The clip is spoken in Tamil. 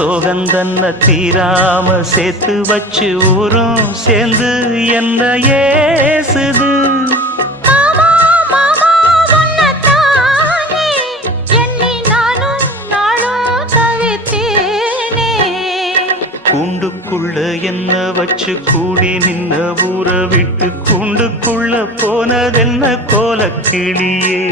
சோகந்தன்ன தீராம சேர்த்து வச்சு ஊரும் சேர்ந்து என்ன ஏசுது. கூண்டுக்குள்ள என்ன வச்சு கூடி நின்ன ஊற விட்டு கூண்டுக்குள்ள போனதென்ன கோலக்கிளியே.